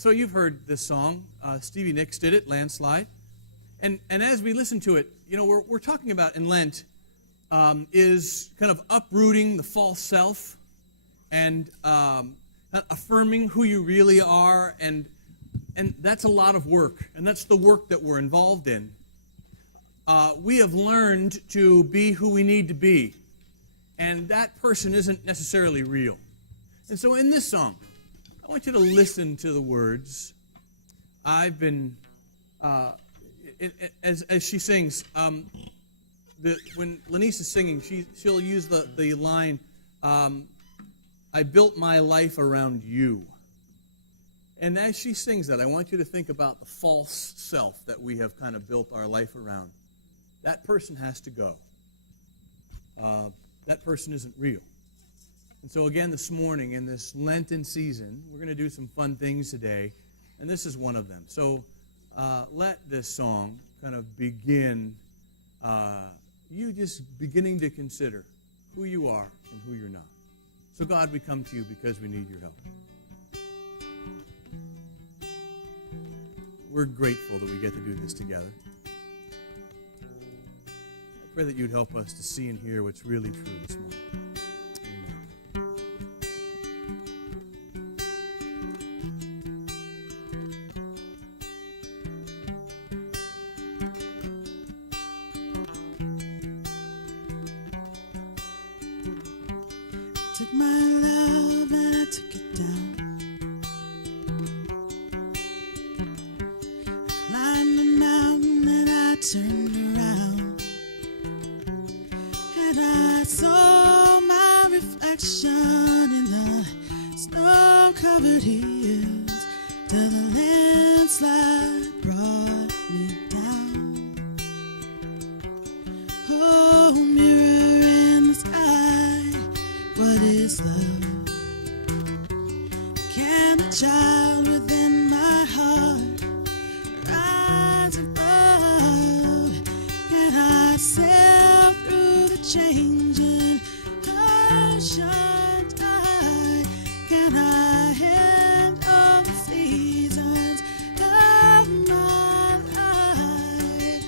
So you've heard this song. Stevie Nicks did it, Landslide. And as we listen to it, we're talking about in Lent is kind of uprooting the false self and affirming who you really are. And that's a lot of work. And that's the work that we're involved in. We have learned to be who we need to be. And that person isn't necessarily real. And so in this song, I want you to listen to the words. I've been, as she sings, when Lenice is singing, she'll use the line, I built my life around you. And as she sings that, I want you to think about the false self that we have kind of built our life around. That person has to go. That person isn't real. And so again, this morning, in this Lenten season, we're going to do some fun things today, and this is one of them. So let this song kind of begin, you just beginning to consider who you are and who you're not. So God, we come to you because we need your help. We're grateful that we get to do this together. I pray that you'd help us to see and hear what's really true this morning. Took my love and I took it down. I climbed a mountain and I turned around, and I saw my reflection in the snow-covered hills till the landslide brought me down. Oh, mirror in the sky, what is love? Can the child within my heart rise above? Can I sail through the changing ocean tide? Can I handle the seasons of my life?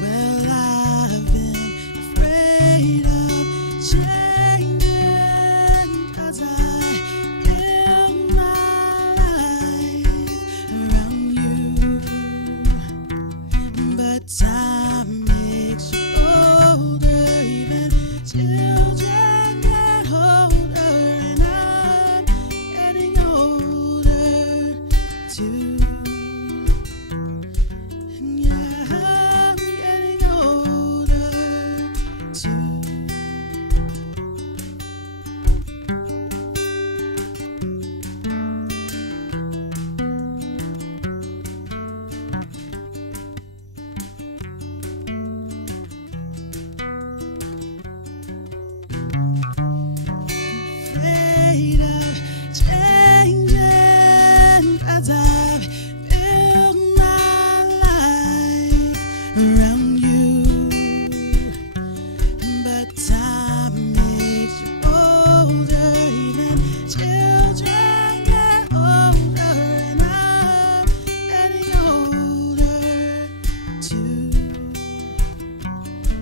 Well, I've been afraid of changing, 'cause I built my life around you. But time makes you older, even children get older, and I'm getting older too. And yeah, I'm getting older too. Afraid of changing, 'cause I've built my life around you. But time makes you older, even children get older, and I'm getting older too.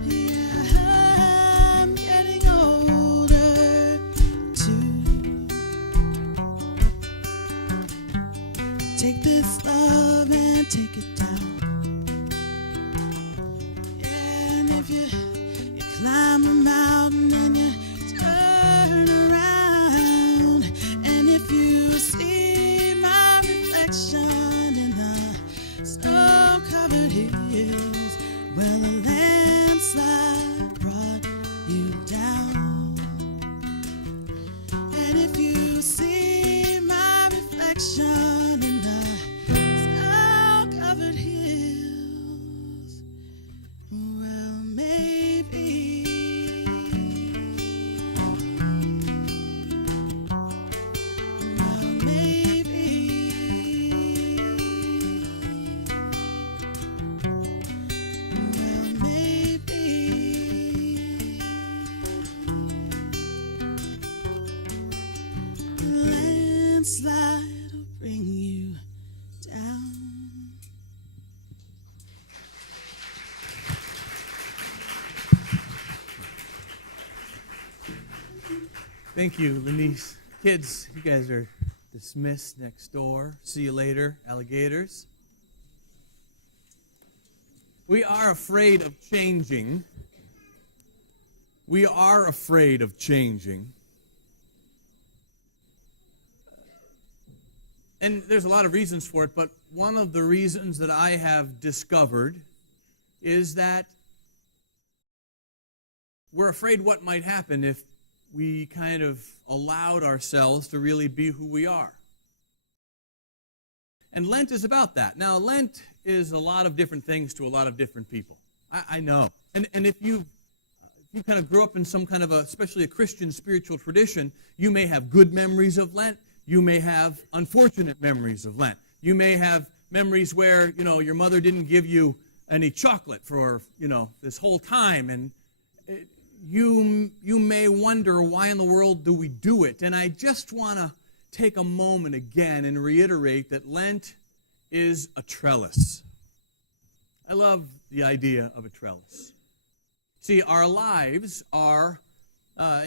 Yeah, I'm getting older too. Take this love and take it down. Yeah, and if you climb a mountain and you turn around, and if you see my reflection in the snow-covered hills, well, a landslide brought you down. And if you see my reflection in the snow-covered hills, Thank you, Lenise. Kids, you guys are dismissed next door. See you later, alligators. We are afraid of changing. We are afraid of changing. And there's a lot of reasons for it, but one of the reasons that I have discovered is that we're afraid what might happen if we kind of allowed ourselves to really be who we are. And Lent is about that. Now, Lent is a lot of different things to a lot of different people. I know. And if you kind of grew up in some kind of especially a Christian spiritual tradition, you may have good memories of Lent. You may have unfortunate memories of Lent. You may have memories where, your mother didn't give you any chocolate for, this whole time. And you may wonder, why in the world do we do it? And I just want to take a moment again and reiterate that Lent is a trellis. I love the idea of a trellis. See, our lives are,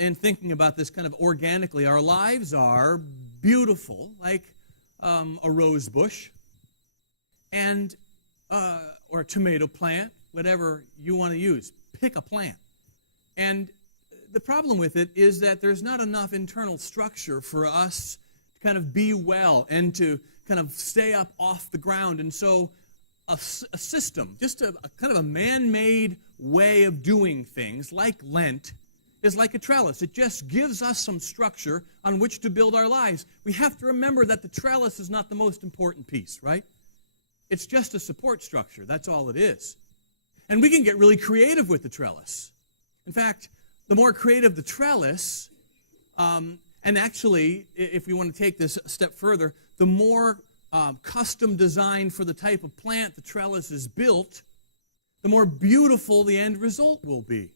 in thinking about this kind of organically, our lives are beautiful, like a rose bush, and or a tomato plant, whatever you want to use. Pick a plant. And the problem with it is that there's not enough internal structure for us to kind of be well and to kind of stay up off the ground. And so a system, just a kind of a man-made way of doing things like Lent is like a trellis. It just gives us some structure on which to build our lives. We have to remember that the trellis is not the most important piece, right? It's just a support structure. That's all it is. And we can get really creative with the trellis. In fact, the more creative the trellis, and actually, if we want to take this a step further, the more custom designed for the type of plant the trellis is built, the more beautiful the end result will be.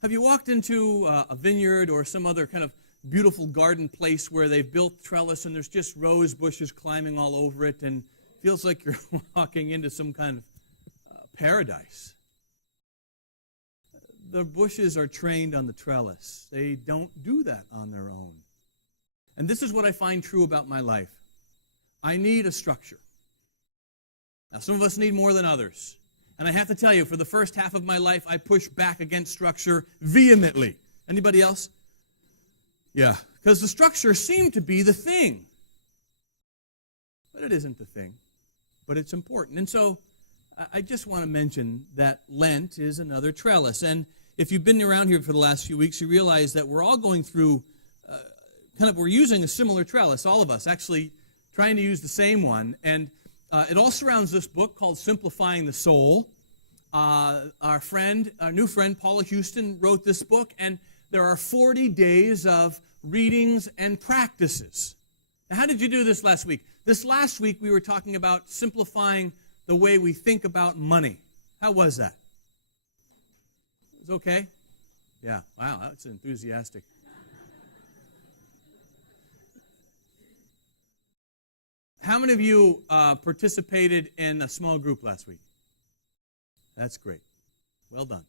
Have you walked into a vineyard or some other kind of beautiful garden place where they've built trellis and there's just rose bushes climbing all over it and it feels like you're walking into some kind of paradise? The bushes are trained on the trellis. They don't do that on their own. And this is what I find true about my life. I need a structure. Now, some of us need more than others. And I have to tell you, for the first half of my life, I pushed back against structure vehemently. Anybody else? Yeah, because the structure seemed to be the thing. But it isn't the thing. But it's important. And so I just want to mention that Lent is another trellis. And if you've been around here for the last few weeks, you realize that we're all going through, we're using a similar trellis, all of us, actually trying to use the same one. And it all surrounds this book called Simplifying the Soul. Our new friend, Paula Houston, wrote this book, and there are 40 days of readings and practices. Now, how did you do this last week? This last week, we were talking about simplifying the way we think about money. How was that? It was okay? Yeah, wow, that's enthusiastic. How many of you participated in a small group last week? That's great. Well done.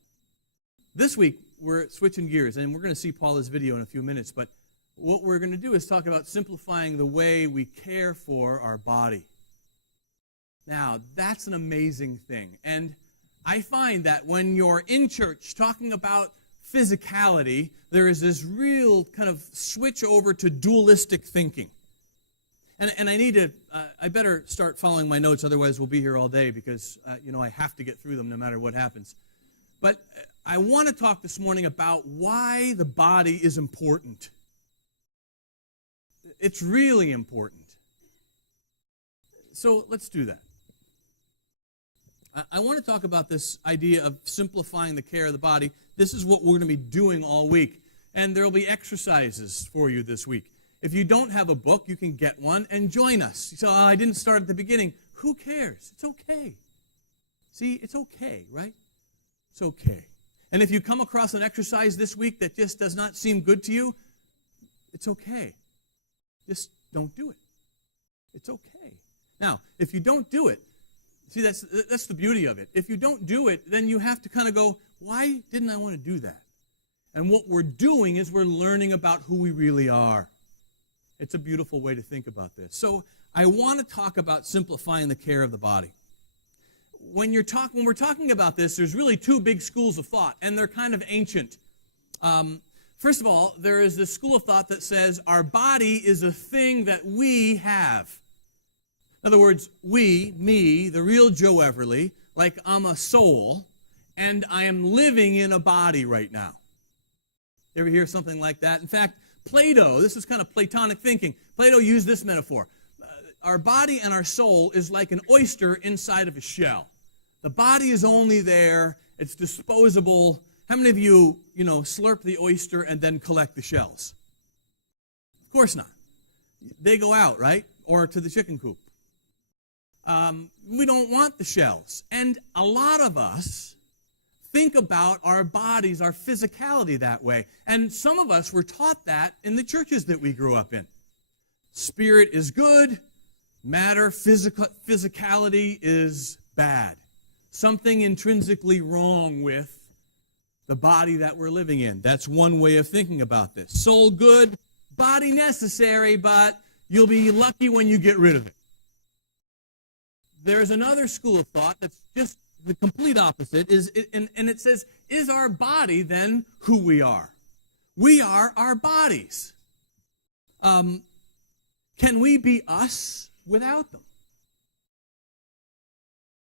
This week, we're switching gears, and we're going to see Paula's video in a few minutes, but what we're going to do is talk about simplifying the way we care for our body. Now, that's an amazing thing. And I find that when you're in church talking about physicality, there is this real kind of switch over to dualistic thinking. And I better start following my notes, otherwise we'll be here all day because, I have to get through them no matter what happens. But I want to talk this morning about why the body is important. It's really important. So let's do that. I want to talk about this idea of simplifying the care of the body. This is what we're going to be doing all week. And there will be exercises for you this week. If you don't have a book, you can get one and join us. So I didn't start at the beginning. Who cares? It's okay. See, it's okay, right? It's okay. And if you come across an exercise this week that just does not seem good to you, it's okay. Just don't do it. It's okay. Now, if you don't do it, see, that's the beauty of it. If you don't do it, then you have to kind of go, why didn't I want to do that? And what we're doing is we're learning about who we really are. It's a beautiful way to think about this. So I want to talk about simplifying the care of the body. When we're talking about this, there's really two big schools of thought, and they're kind of ancient. First of all, there is this school of thought that says our body is a thing that we have. In other words, me, the real Joe Everly, like I'm a soul, and I am living in a body right now. You ever hear something like that? In fact, Plato, this is kind of Platonic thinking. Plato used this metaphor. Our body and our soul is like an oyster inside of a shell. The body is only there. It's disposable. How many of you, slurp the oyster and then collect the shells? Of course not. They go out, right? Or to the chicken coop. We don't want the shells. And a lot of us think about our bodies, our physicality that way. And some of us were taught that in the churches that we grew up in. Spirit is good. Matter, physicality is bad. Something intrinsically wrong with the body that we're living in. That's one way of thinking about this. Soul good, body necessary, but you'll be lucky when you get rid of it. There's another school of thought that's just the complete opposite, and it says, is our body then who we are? We are our bodies. Can we be us without them?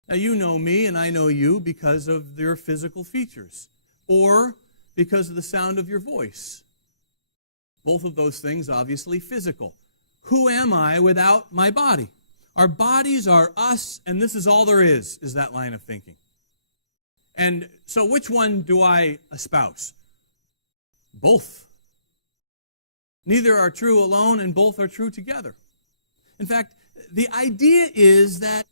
Now, you know me and I know you because of their physical features or because of the sound of your voice. Both of those things, obviously, physical. Who am I without my body? Our bodies are us, and this is all there is that line of thinking. And so which one do I espouse? Both. Neither are true alone, and both are true together. In fact, the idea is that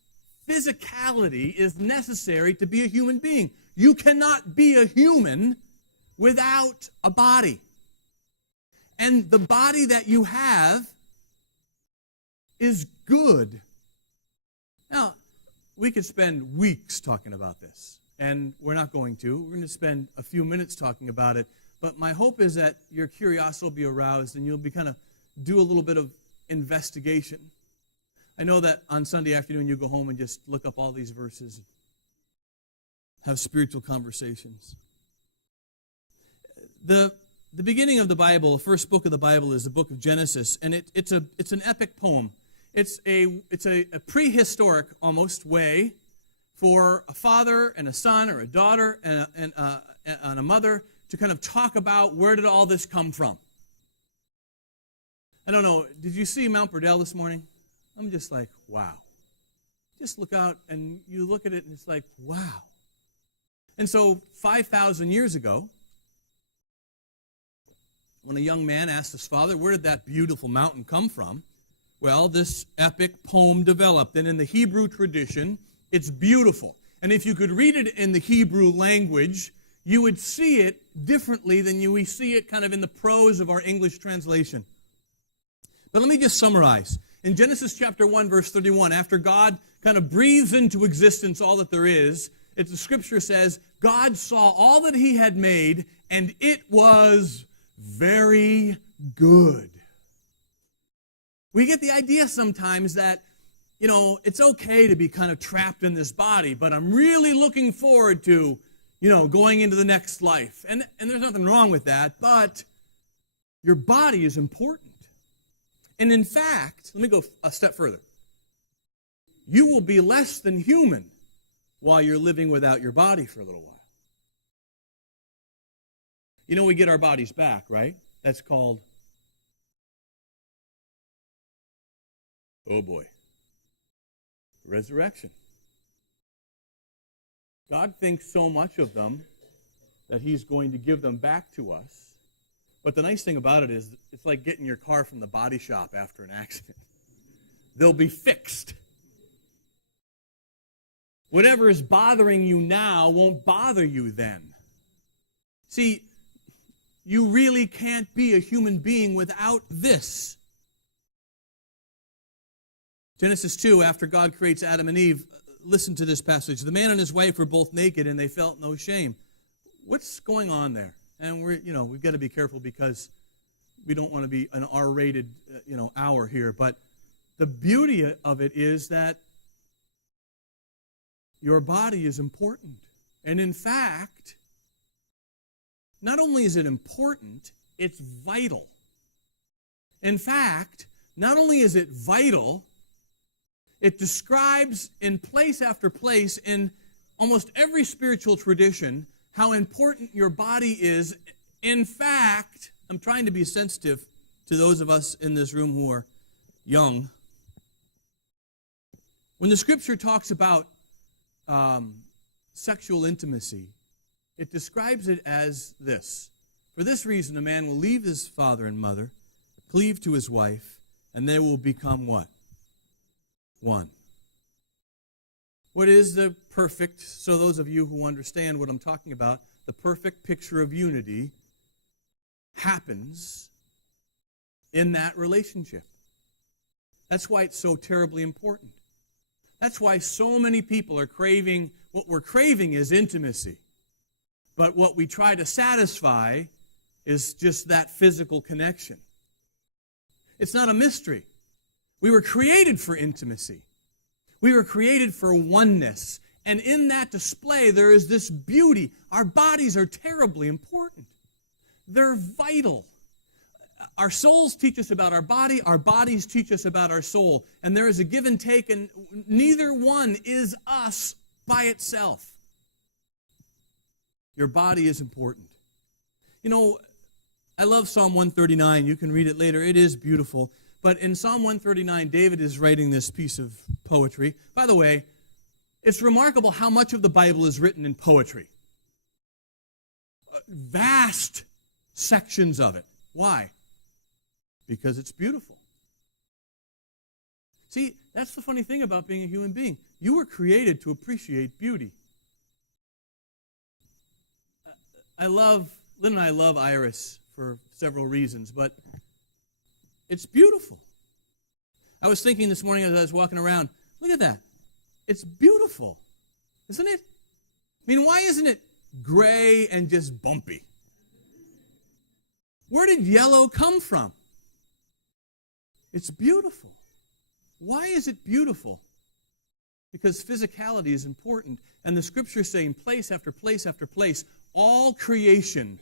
physicality is necessary to be a human being. You cannot be a human without a body. And the body that you have is good. Now, we could spend weeks talking about this, and we're not going to. We're going to spend a few minutes talking about it, but my hope is that your curiosity will be aroused and you'll be kind of do a little bit of investigation. I know that on Sunday afternoon you go home and just look up all these verses, have spiritual conversations. The beginning of the Bible, the first book of the Bible, is the book of Genesis, and it's an epic poem. It's a prehistoric almost way for a father and a son or a daughter and a mother to kind of talk about where did all this come from. I don't know, did you see Mount Burdell this morning? I'm just like, wow. Just look out and you look at it and it's like, wow. And so 5,000 years ago, when a young man asked his father, where did that beautiful mountain come from? Well, this epic poem developed. And in the Hebrew tradition, it's beautiful. And if you could read it in the Hebrew language, you would see it differently than we see it kind of in the prose of our English translation. But let me just summarize. In Genesis chapter 1, verse 31, after God kind of breathes into existence all that there is, the scripture says, God saw all that he had made, and it was very good. We get the idea sometimes that, it's okay to be kind of trapped in this body, but I'm really looking forward to, going into the next life. And there's nothing wrong with that, but your body is important. And in fact, let me go a step further. You will be less than human while you're living without your body for a little while. We get our bodies back, right? That's called, oh boy, resurrection. God thinks so much of them that he's going to give them back to us. But the nice thing about it is it's like getting your car from the body shop after an accident. They'll be fixed. Whatever is bothering you now won't bother you then. See, you really can't be a human being without this. Genesis 2, after God creates Adam and Eve, listen to this passage. The man and his wife were both naked and they felt no shame. What's going on there? And we've got to be careful because we don't want to be an R-rated, hour here. But the beauty of it is that your body is important. And in fact, not only is it important, it's vital. In fact, not only is it vital, it describes in place after place in almost every spiritual tradition how important your body is. In fact, I'm trying to be sensitive to those of us in this room who are young. When the Scripture talks about sexual intimacy, it describes it as this. For this reason, a man will leave his father and mother, cleave to his wife, and they will become what? One. What is the perfect, so those of you who understand what I'm talking about, the perfect picture of unity happens in that relationship. That's why it's so terribly important. That's why so many people are craving, what we're craving is intimacy. But what we try to satisfy is just that physical connection. It's not a mystery. We were created for intimacy. We were created for oneness. And in that display, there is this beauty. Our bodies are terribly important. They're vital. Our souls teach us about our body. Our bodies teach us about our soul. And there is a give and take, and neither one is us by itself. Your body is important. I love Psalm 139. You can read it later. It is beautiful. But in Psalm 139, David is writing this piece of poetry. By the way, it's remarkable how much of the Bible is written in poetry. Vast sections of it. Why? Because it's beautiful. See, that's the funny thing about being a human being. You were created to appreciate beauty. Lynn and I love Iris for several reasons, but it's beautiful. I was thinking this morning as I was walking around, look at that. It's beautiful, isn't it? I mean, why isn't it gray and just bumpy? Where did yellow come from? It's beautiful. Why is it beautiful? Because physicality is important. And the Scriptures say in place after place after place, all creation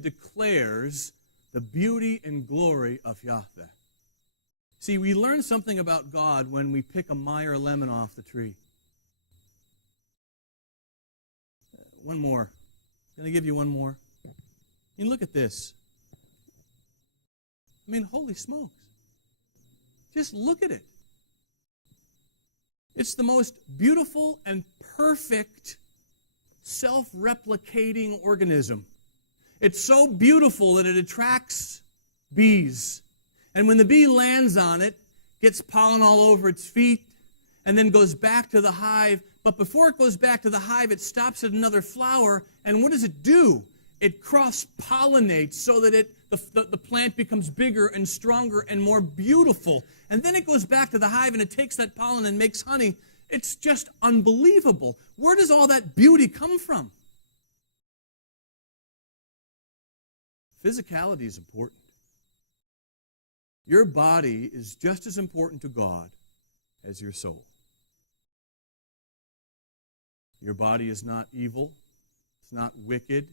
declares the beauty and glory of Yahweh. See, we learn something about God when we pick a Meyer lemon off the tree. One more. Can I give you one more? I mean, look at this. I mean, holy smokes. Just look at it. It's the most beautiful and perfect self-replicating organism. It's so beautiful that it attracts bees. And when the bee lands on it, gets pollen all over its feet, and then goes back to the hive. But before it goes back to the hive, it stops at another flower. And what does it do? It cross-pollinates so that the plant becomes bigger and stronger and more beautiful. And then it goes back to the hive and it takes that pollen and makes honey. It's just unbelievable. Where does all that beauty come from? Physicality is important. Your body is just as important to God as your soul. Your body is not evil. It's not wicked.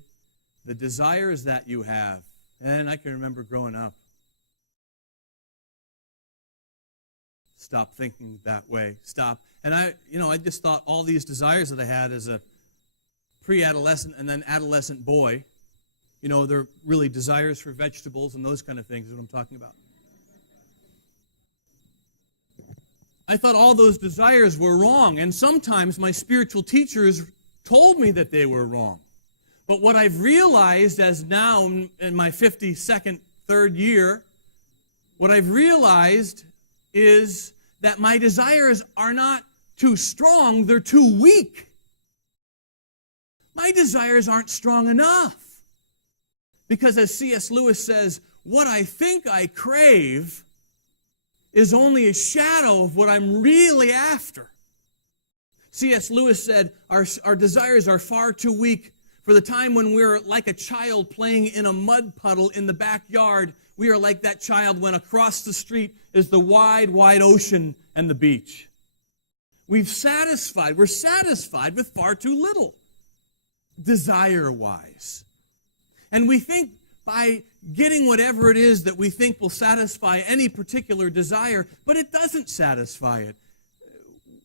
The desires that you have, and I can remember growing up, stop thinking that way. Stop. And I just thought all these desires that I had as a pre-adolescent and then adolescent boy, they're really desires for vegetables and those kind of things is what I'm talking about. I thought all those desires were wrong, and sometimes my spiritual teachers told me that they were wrong. But what I've realized as now in my 52nd, third year, what I've realized is that my desires are not too strong, they're too weak. My desires aren't strong enough. Because as C.S. Lewis says, what I think I crave is only a shadow of what I'm really after. C.S. Lewis said, our desires are far too weak For the time when we're like a child playing in a mud puddle in the backyard, we are like that child when across the street is the wide, wide ocean and the beach. We're satisfied with far too little, desire-wise. And we think by getting whatever it is that we think will satisfy any particular desire, but it doesn't satisfy it.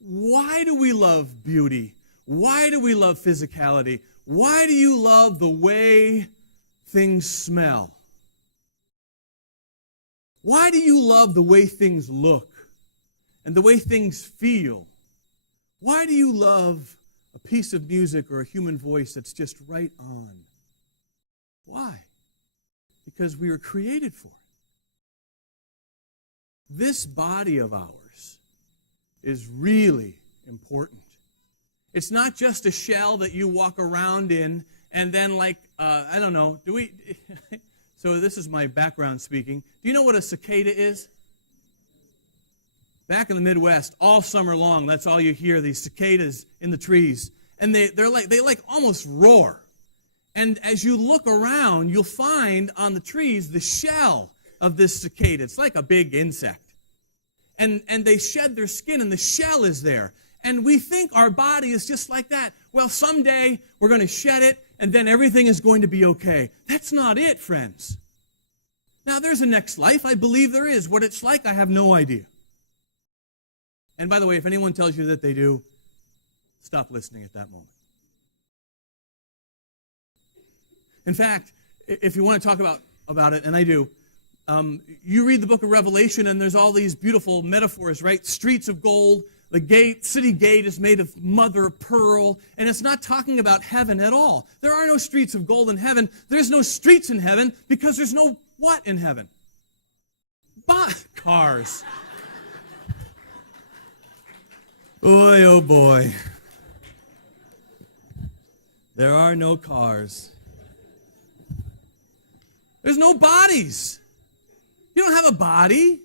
Why do we love beauty? Why do we love physicality? Why do you love the way things smell? Why do you love the way things look and the way things feel? Why do you love a piece of music or a human voice that's just right on? Why? Because we were created for it. This body of ours is really important. It's not just a shell that you walk around in and then I don't know, so this is my background speaking. Do you know what a cicada is? Back in the Midwest, all summer long, that's all you hear, these cicadas in the trees. And they almost roar. And as you look around, you'll find on the trees the shell of this cicada. It's like a big insect. And they shed their skin, and the shell is there. And we think our body is just like that. Well, someday we're going to shed it, and then everything is going to be okay. That's not it, friends. Now, there's a next life. I believe there is. What it's like, I have no idea. And by the way, if anyone tells you that they do, stop listening at that moment. In fact, if you want to talk about it, and I do, you read the book of Revelation, and there's all these beautiful metaphors, right? Streets of gold, the city gate is made of mother of pearl, and it's not talking about heaven at all. There are no streets of gold in heaven. There's no streets in heaven because there's no what in heaven? Cars. Boy, oh boy. There are no cars. There's no bodies. You don't have a body.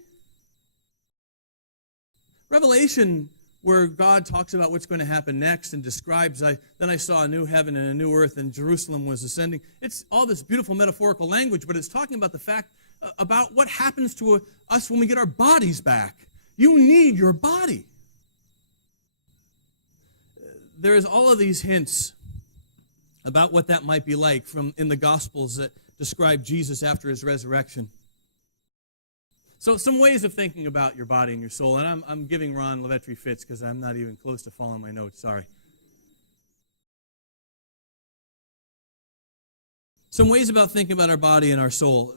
Revelation, where God talks about what's going to happen next and describes, then I saw a new heaven and a new earth, and Jerusalem was ascending. It's all this beautiful metaphorical language, but it's talking about the fact about what happens to us when we get our bodies back. You need your body. There is all of these hints about what that might be like in the Gospels that describe Jesus after his resurrection. So some ways of thinking about your body and your soul, and I'm giving Ron Levetri fits because I'm not even close to following my notes, sorry. Some ways about thinking about our body and our soul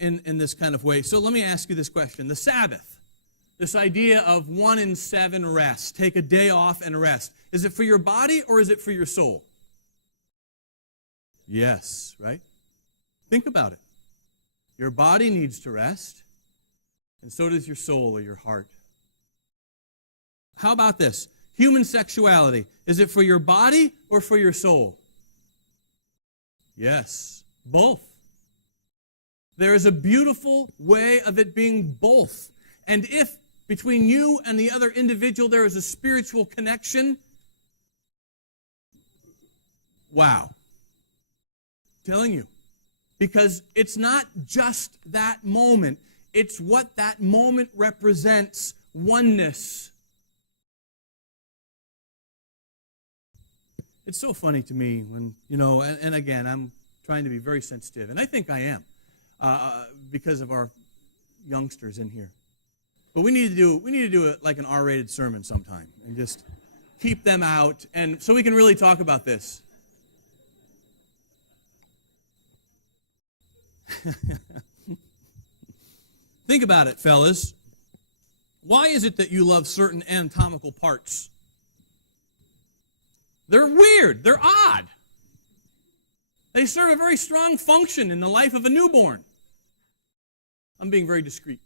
in this kind of way. So let me ask you this question. The Sabbath, this idea of 1 in 7 rest, take a day off and rest. Is it for your body or is it for your soul? Yes, right? Think about it. Your body needs to rest, and so does your soul or your heart. How about this? Human sexuality. Is it for your body or for your soul? Yes, both. There is a beautiful way of it being both. And if between you and the other individual there is a spiritual connection, wow. I'm telling you. Because it's not just that moment. It's what that moment represents, oneness. It's so funny to me when, and again, I'm trying to be very sensitive, and I think I am, because of our youngsters in here. But we need to do it like an R-rated sermon sometime, and just keep them out, and so we can really talk about this. Think about it, fellas. Why is it that you love certain anatomical parts? They're weird. They're odd. They serve a very strong function in the life of a newborn. I'm being very discreet.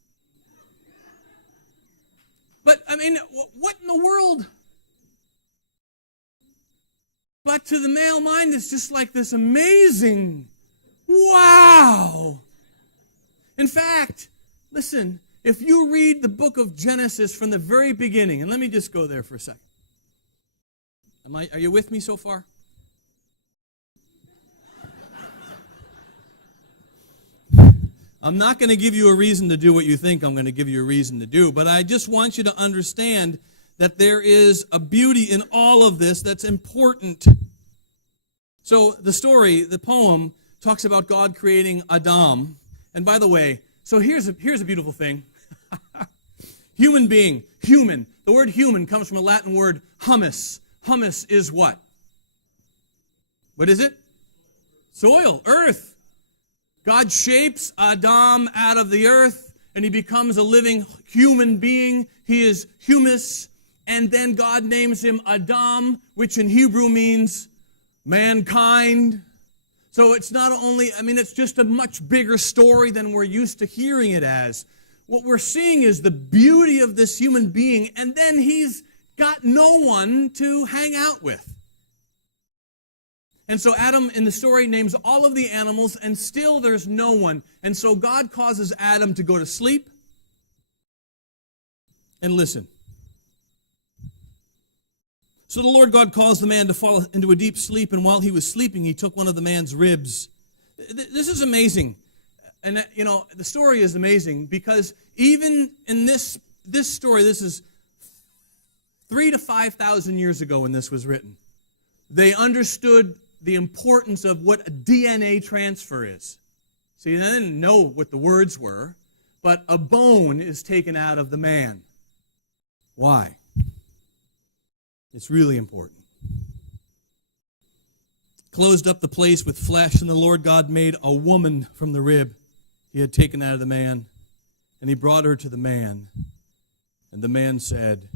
But, what in the world? But to the male mind, it's just like this amazing, wow. In fact, listen, if you read the book of Genesis from the very beginning, and let me just go there for a second. Are you with me so far? I'm not going to give you a reason to do what you think I'm going to give you a reason to do, but I just want you to understand that there is a beauty in all of this that's important. So the story, the poem, talks about God creating Adam. And by the way, so here's a beautiful thing. Human being, human. The word human comes from a Latin word humus. Humus is what? What is it? Soil, earth. God shapes Adam out of the earth, and he becomes a living human being. He is humus, and then God names him Adam, which in Hebrew means mankind. So it's not only, it's just a much bigger story than we're used to hearing it as. What we're seeing is the beauty of this human being, and then he's got no one to hang out with. And so Adam in the story names all of the animals, and still there's no one. And so God causes Adam to go to sleep. And listen. So the Lord God caused the man to fall into a deep sleep, and while he was sleeping, he took one of the man's ribs. This is amazing. And, the story is amazing because even in this story, this is 3,000 to 5,000 years ago when this was written. They understood the importance of what a DNA transfer is. See, they didn't know what the words were, but a bone is taken out of the man. Why? It's really important. Closed up the place with flesh, and the Lord God made a woman from the rib he had taken out of the man, and he brought her to the man. And the man said,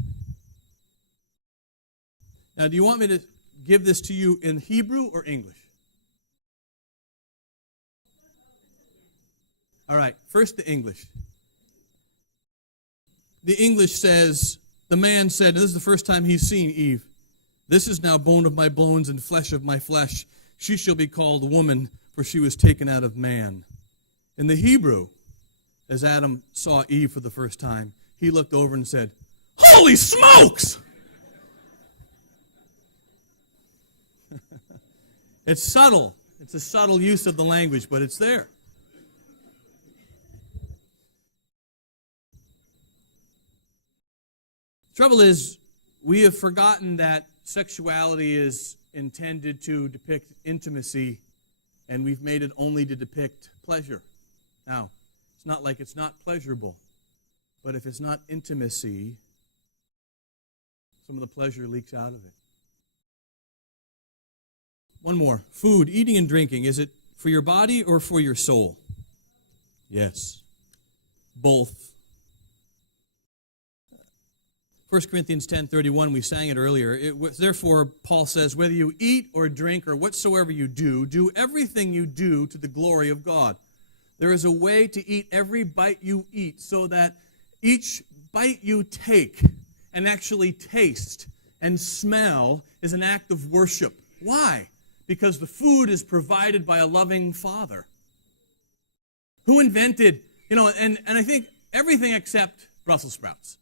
now, do you want me to give this to you in Hebrew or English? All right, first the English. The English says, the man said, this is the first time he's seen Eve, this is now bone of my bones and flesh of my flesh. She shall be called woman, for she was taken out of man. In the Hebrew, as Adam saw Eve for the first time, he looked over and said, holy smokes! It's subtle. It's a subtle use of the language, but it's there. Trouble is, we have forgotten that sexuality is intended to depict intimacy, and we've made it only to depict pleasure. Now, it's not like it's not pleasurable, but if it's not intimacy, some of the pleasure leaks out of it. One more. Food, eating and drinking. Is it for your body or for your soul? Yes. Both. 1 Corinthians 10:31, we sang it earlier. Therefore, Paul says, whether you eat or drink or whatsoever you do everything you do to the glory of God. There is a way to eat every bite you eat so that each bite you take and actually taste and smell is an act of worship. Why? Because the food is provided by a loving Father. Who invented, and I think everything except Brussels sprouts.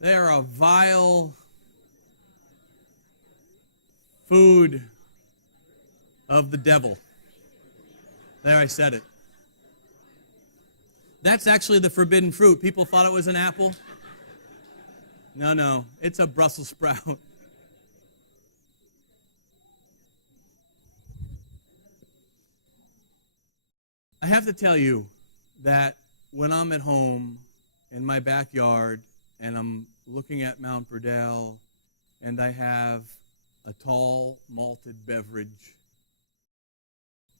They are a vile food of the devil. There, I said it. That's actually the forbidden fruit. People thought it was an apple. No, it's a Brussels sprout. I have to tell you that when I'm at home in my backyard and I'm looking at Mount Burdell and I have a tall malted beverage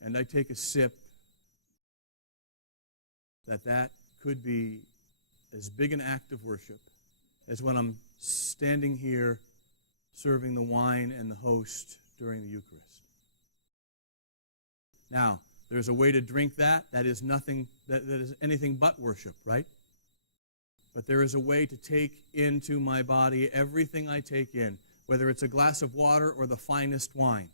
and I take a sip, that could be as big an act of worship as when I'm standing here serving the wine and the host during the Eucharist. Now, there's a way to drink that is nothing, that is anything but worship, right? But there is a way to take into my body everything I take in, whether it's a glass of water or the finest wine,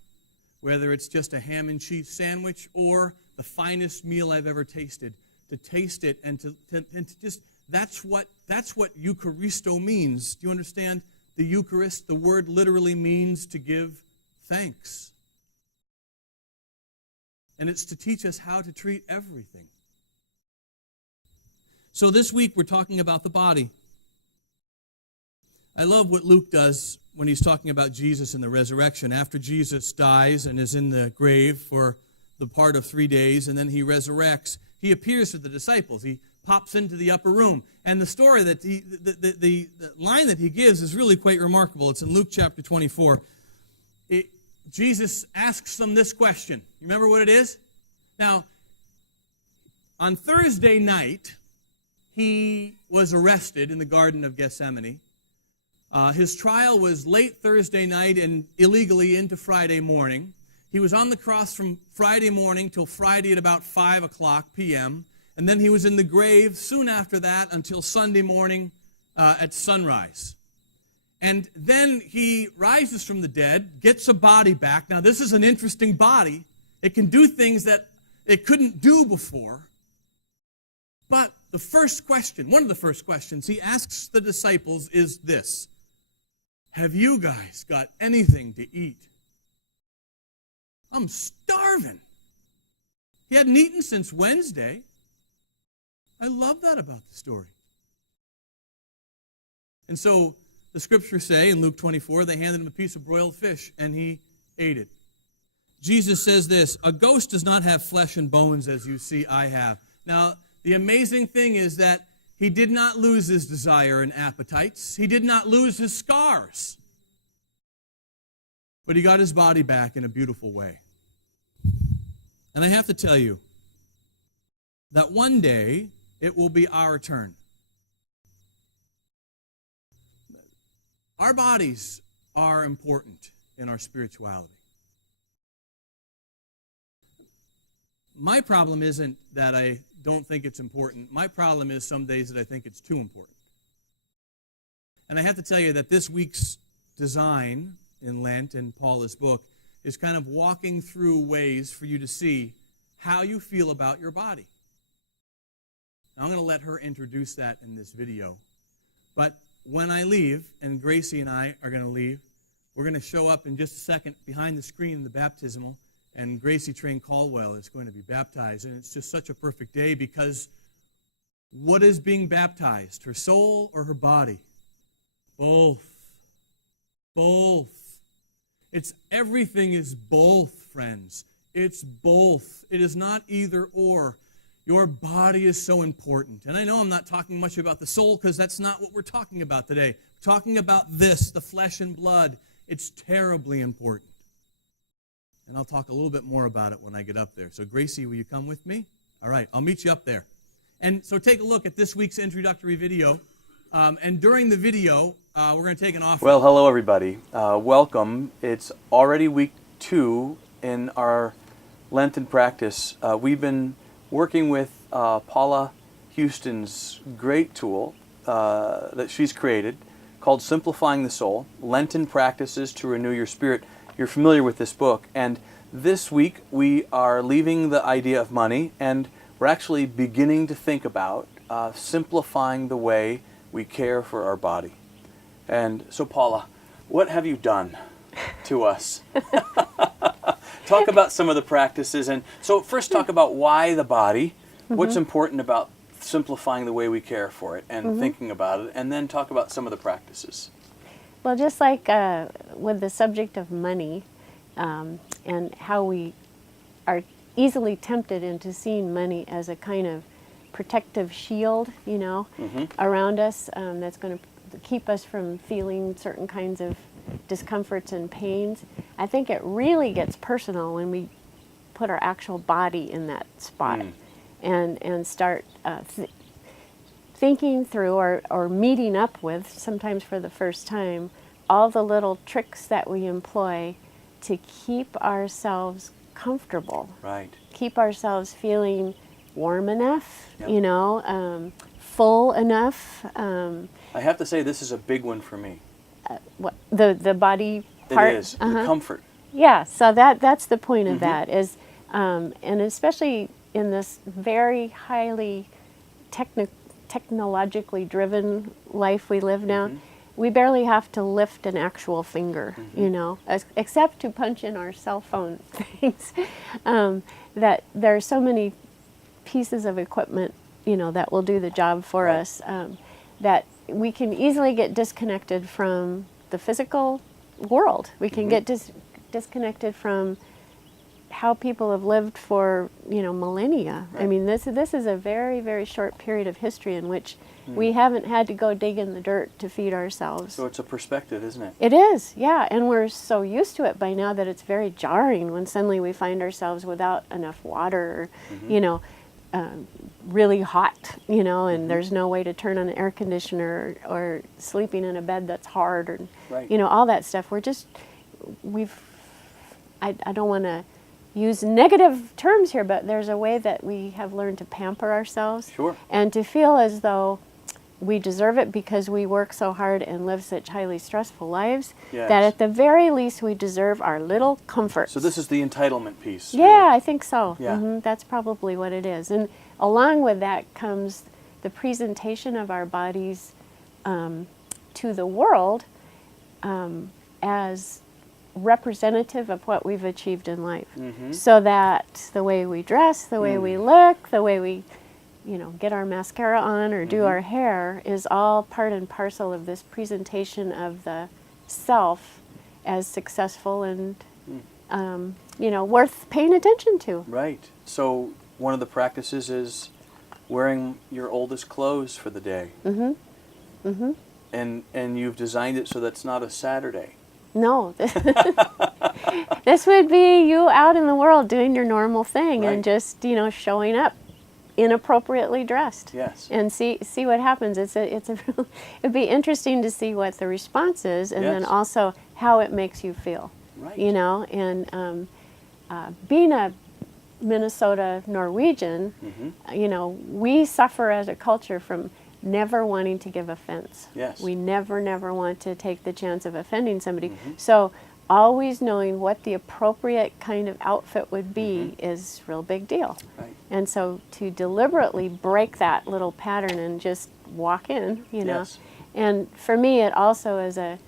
whether it's just a ham and cheese sandwich or the finest meal I've ever tasted. To taste it and to just, that's what Eucharisto means. Do you understand? The Eucharist, the word literally means to give thanks. And it's to teach us how to treat everything. So this week we're talking about the body. I love what Luke does when he's talking about Jesus and the resurrection. After Jesus dies and is in the grave for the part of 3 days, and then he resurrects, he appears to the disciples. He pops into the upper room. And the story that the line that he gives is really quite remarkable. It's in Luke chapter 24. Jesus asks them this question. You remember what it is? Now, on Thursday night, he was arrested in the Garden of Gethsemane. His trial was late Thursday night and illegally into Friday morning. He was on the cross from Friday morning till Friday at about 5 o'clock p.m., and then he was in the grave soon after that until Sunday morning at sunrise. And then he rises from the dead, gets a body back. Now, this is an interesting body. It can do things that it couldn't do before. But the first question, one of the first questions he asks the disciples is this: have you guys got anything to eat? I'm starving. He hadn't eaten since Wednesday. I love that about the story. And so the scriptures say in Luke 24, they handed him a piece of broiled fish, and he ate it. Jesus says this: a ghost does not have flesh and bones as you see I have. Now, the amazing thing is that he did not lose his desire and appetites. He did not lose his scars. But he got his body back in a beautiful way. And I have to tell you that one day it will be our turn. Our bodies are important in our spirituality. My problem isn't that I don't think it's important. My problem is some days that I think it's too important. And I have to tell you that this week's design in Lent in Paula's book is kind of walking through ways for you to see how you feel about your body. Now, I'm going to let her introduce that in this video. But when I leave, and Gracie and I are going to leave, we're going to show up in just a second behind the screen in the baptismal, and Gracie Train Caldwell is going to be baptized. And it's just such a perfect day because what is being baptized? Her soul or her body? Both. Both. Everything is both, friends. It's both. It is not either or. Your body is so important. And I know I'm not talking much about the soul because that's not what we're talking about today. We're talking about this, the flesh and blood. It's terribly important. And I'll talk a little bit more about it when I get up there. So Gracie, will you come with me? All right, I'll meet you up there. And so take a look at this week's introductory video. And during the video, we're going to take an offering. Well, hello everybody. Welcome. It's already week 2 in our Lenten practice. We've been working with Paula Houston's great tool that she's created called Simplifying the Soul, Lenten Practices to Renew Your Spirit. You're familiar with this book. And this week we are leaving the idea of money, and we're actually beginning to think about simplifying the way we care for our body. And so, Paula, what have you done to us? Talk about some of the practices. And so first talk about why the body, what's important about simplifying the way we care for it and thinking about it, and then talk about some of the practices. Well, just like with the subject of money and how we are easily tempted into seeing money as a kind of protective shield, around us that's going to keep us from feeling certain kinds of discomforts and pains. I think it really gets personal when we put our actual body in that spot and start thinking through or meeting up with, sometimes for the first time, all the little tricks that we employ to keep ourselves comfortable. Right. Keep ourselves feeling warm enough, full enough. I have to say this is a big one for me. What the body part? It is, the comfort. Yeah, so that's the point of that is, and especially in this very highly technologically driven life we live now, we barely have to lift an actual finger, except to punch in our cell phone things. That there are so many pieces of equipment, that will do the job for Right. us. That we can easily get disconnected from the physical world. We can get disconnected from how people have lived for millennia. I Right. mean, this is a very, very short period of history in which we haven't had to go dig in the dirt to feed ourselves. So it's a perspective, isn't it? It is, yeah, and we're so used to it by now that it's very jarring when suddenly we find ourselves without enough water, or, really hot, and there's no way to turn on the air conditioner, or sleeping in a bed that's hard, or Right. all that stuff. I don't want to use negative terms here, but there's a way that we have learned to pamper ourselves Sure. and to feel as though we deserve it because we work so hard and live such highly stressful lives, Yes. that at the very least we deserve our little comforts. So this is the entitlement piece. Yeah, I think so. Yeah. That's probably what it is. And along with that comes the presentation of our bodies to the world as representative of what we've achieved in life. So that the way we dress, the way we look, the way we get our mascara on or do our hair is all part and parcel of this presentation of the self as successful and, worth paying attention to. Right. So one of the practices is wearing your oldest clothes for the day. And you've designed it so that's not a Saturday. No. This would be you out in the world doing your normal thing Right. and just, showing up inappropriately dressed. Yes. And see what happens. It'd be interesting to see what the response is, and then Yes. also how it makes you feel. Right. And being a Minnesota Norwegian, we suffer as a culture from never wanting to give offense. Yes. We never want to take the chance of offending somebody. So always knowing what the appropriate kind of outfit would be is a real big deal. Right. And so to deliberately break that little pattern and just walk in, Yes. And for me, it also is a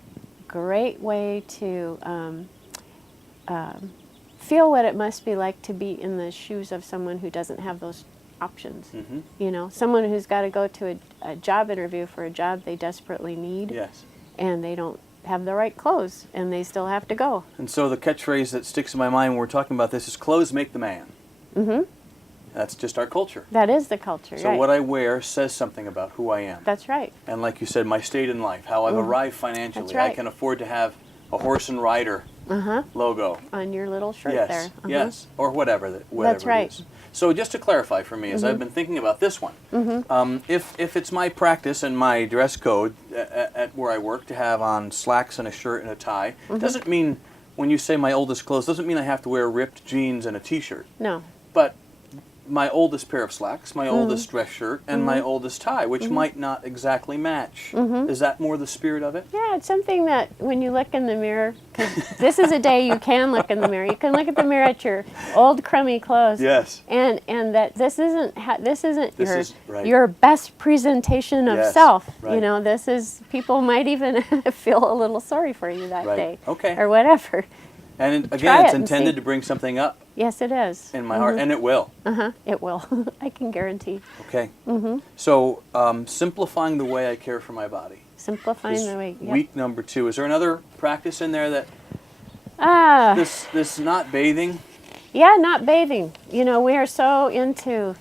great way to feel what it must be like to be in the shoes of someone who doesn't have those options. Someone who's got to go to a job interview for a job they desperately need, Yes. and they don't have the right clothes, and they still have to go. And so the catchphrase that sticks in my mind when we're talking about this is clothes make the man. That's just our culture. That is the culture, So right? what I wear says something about who I am. That's right. And like you said, my state in life, how I've arrived financially. That's right. I can afford to have a horse and rider logo. On your little shirt Yes, there. yes, or whatever, whatever That's right. it is. So just to clarify for me, as I've been thinking about this one, if it's my practice and my dress code at where I work to have on slacks and a shirt and a tie, doesn't mean, when you say my oldest clothes, doesn't mean I have to wear ripped jeans and a T-shirt. No. But my oldest pair of slacks, my oldest dress shirt, and my oldest tie, which might not exactly match. Is that more the spirit of it? Yeah, it's something that when you look in the mirror, because this is a day you can look in the mirror. You can look at the mirror at your old crummy clothes. Yes. And that this isn't Right. your best presentation of Yes, self. right. This is, people might even feel a little sorry for you that Right. day. Okay. Or whatever. And Try again, it's it and intended see. to bring something up Yes, it is. in my heart, and it will. It will. I can guarantee. Okay. So simplifying the way I care for my body. Simplifying is the way. Yep. week number 2. Is there another practice in there that this not bathing? Yeah, not bathing. We are so into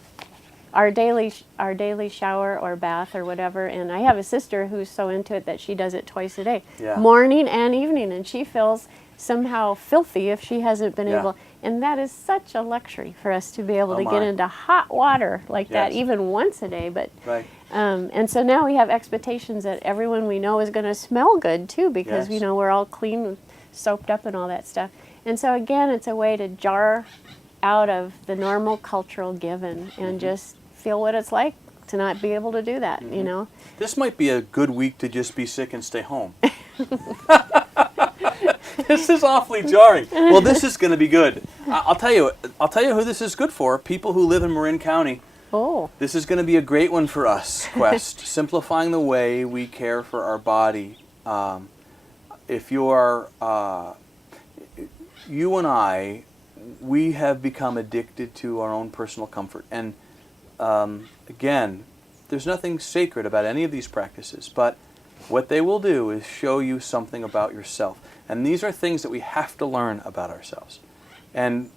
our daily shower or bath or whatever, and I have a sister who's so into it that she does it twice a day, Yeah. morning and evening, and she feels somehow filthy if she hasn't been Yeah. able. And that is such a luxury for us to be able Oh, to my. get into hot water like that, Yes. even once a day. But Right. and so now we have expectations that everyone we know is going to smell good too, because Yes. we're all clean, soaped up, and all that stuff. And so again, it's a way to jar out of the normal cultural given and just feel what it's like to not be able to do that. This might be a good week to just be sick and stay home. This is awfully jarring. Well, this is going to be good. I'll tell you who this is good for. People who live in Marin County. Oh, This is going to be a great one for us, Quest. Simplifying the way we care for our body. If you are, you and I, we have become addicted to our own personal comfort. And again, there's nothing sacred about any of these practices, but what they will do is show you something about yourself. And these are things that we have to learn about ourselves. And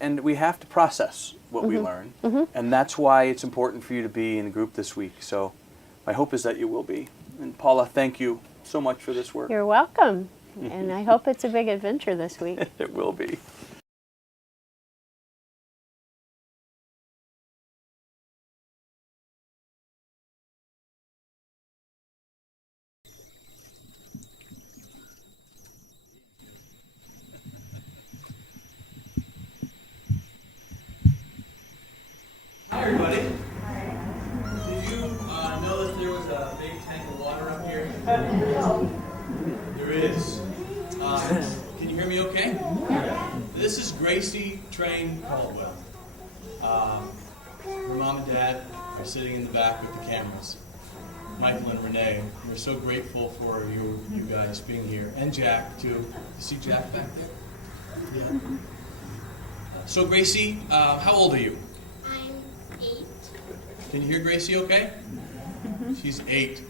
we have to process what we learn. And that's why it's important for you to be in a group this week. So my hope is that you will be. And Paula, thank you so much for this work. You're welcome. And I hope it's a big adventure this week. It will be. Hi, everybody. Did you know that there was a big tank of water up here? There is. Can you hear me okay? This is Gracie Train Caldwell. Her mom and dad are sitting in the back with the cameras. Michael and Renee. We're so grateful for you guys being here. And Jack, too. You see Jack back there? Yeah. So, Gracie, how old are you? I'm 8. Can you hear Gracie okay? She's 8.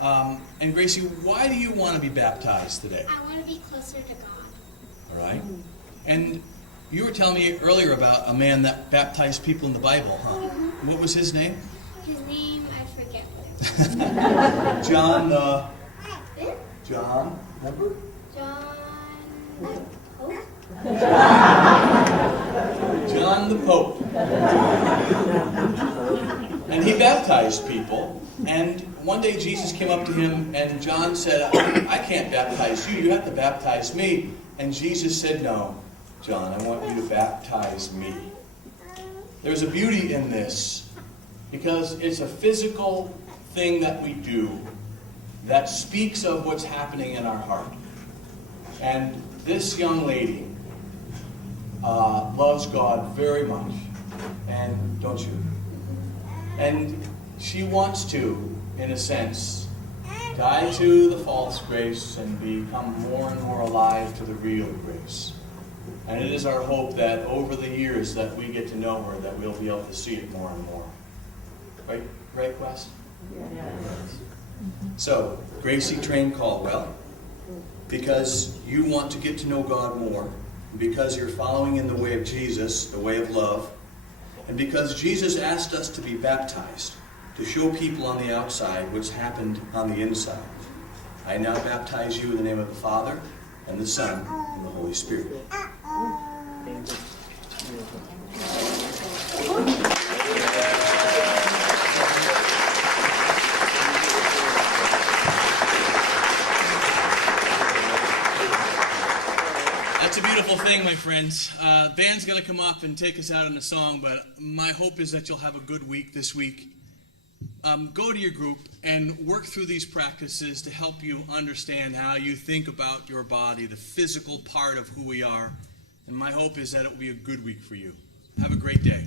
And Gracie, why do you want to be baptized today? I want to be closer to God. All right. And you were telling me earlier about a man that baptized people in the Bible, huh? What was his name? His name, I forget what it John, was. John, remember? John Pope? John the Pope. And he baptized people. And one day Jesus came up to him and John said, I can't baptize you. You have to baptize me. And Jesus said, no, John, I want you to baptize me. There's a beauty in this because it's a physical thing that we do that speaks of what's happening in our heart. And this young lady loves God very much. And don't you? And she wants to, in a sense, die to the false grace and become more and more alive to the real grace. And it is our hope that over the years that we get to know her, that we'll be able to see it more and more. Right, Wes? Yes. So, Gracie Train Caldwell, because you want to get to know God more, because you're following in the way of Jesus, the way of love, and because Jesus asked us to be baptized, to show people on the outside what's happened on the inside. I now baptize you in the name of the Father, and the Son, and the Holy Spirit. That's a beautiful thing, my friends. Band's going to come up and take us out in a song, but my hope is that you'll have a good week this week. Go to your group and work through these practices to help you understand how you think about your body, the physical part of who we are. And my hope is that it will be a good week for you. Have a great day.